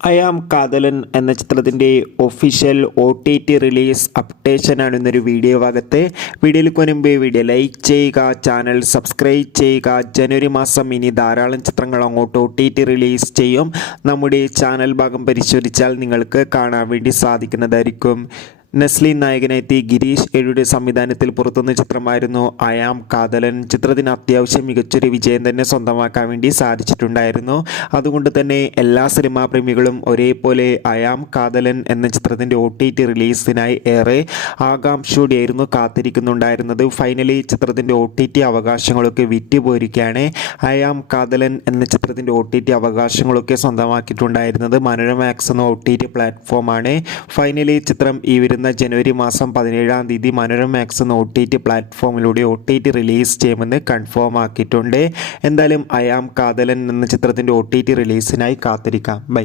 I am Kadhalan എന്ന ചിത്രത്തിൻ്റെ official OTT release അപ്ഡേഷനാണ് ഇന്നൊരു വീഡിയോ ഭാഗത്ത്. വീഡിയോയിൽ മുൻപ് വീഡിയോ ലൈക്ക് ചെയ്യുക, ചാനൽ സബ്സ്ക്രൈബ് ചെയ്യുക. ജനുവരി മാസം ഇനി ധാരാളം ചിത്രങ്ങൾ അങ്ങോട്ട് OTT റിലീസ് ചെയ്യും. നമ്മുടെ ചാനൽ ഭാഗം പരിശോധിച്ചാൽ നിങ്ങൾക്ക് കാണാൻ വേണ്ടി സാധിക്കുന്നതായിരിക്കും. നസ്ലിൻ നായകനെത്തി ഗിരീഷ് ഏഴിയുടെ സംവിധാനത്തിൽ പുറത്തുവന്ന ചിത്രമായിരുന്നു ഐ ആം കാതലൻ. ചിത്രത്തിന് അത്യാവശ്യം മികച്ചൊരു വിജയം തന്നെ സ്വന്തമാക്കാൻ വേണ്ടി സാധിച്ചിട്ടുണ്ടായിരുന്നു. അതുകൊണ്ട് തന്നെ എല്ലാ സിനിമാ പ്രേമികളും ഒരേപോലെ ഐ ആം കാതലൻ എന്ന ചിത്രത്തിൻ്റെ OTT റിലീസിനായി ഏറെ ആകാംക്ഷയോടെയായിരുന്നു കാത്തിരിക്കുന്നുണ്ടായിരുന്നത്. ഫൈനലി ചിത്രത്തിൻ്റെ OTT അവകാശങ്ങളൊക്കെ വിറ്റുപോയിരിക്കുകയാണ്. ഐ ആം കാതലൻ എന്ന ചിത്രത്തിൻ്റെ OTT അവകാശങ്ങളൊക്കെ സ്വന്തമാക്കിയിട്ടുണ്ടായിരുന്നത് മനോരമ മാക്സ് എന്ന OTT പ്ലാറ്റ്ഫോമാണ്. ഫൈനലി ചിത്രം ഈ വരുന്ന ജനുവരി മാസം 17-ാം തീയതി മനോരമ മാക്സ് എന്ന OTT പ്ലാറ്റ്ഫോമിലൂടെ OTT റിലീസ് ചെയ്യുമെന്ന് കൺഫേം ആക്കിയിട്ടുണ്ട്. എന്തായാലും ഐ ആം കാതലൻ എന്ന ചിത്രത്തിൻ്റെ OTT റിലീസിനായി കാത്തിരിക്കാം. ബൈ.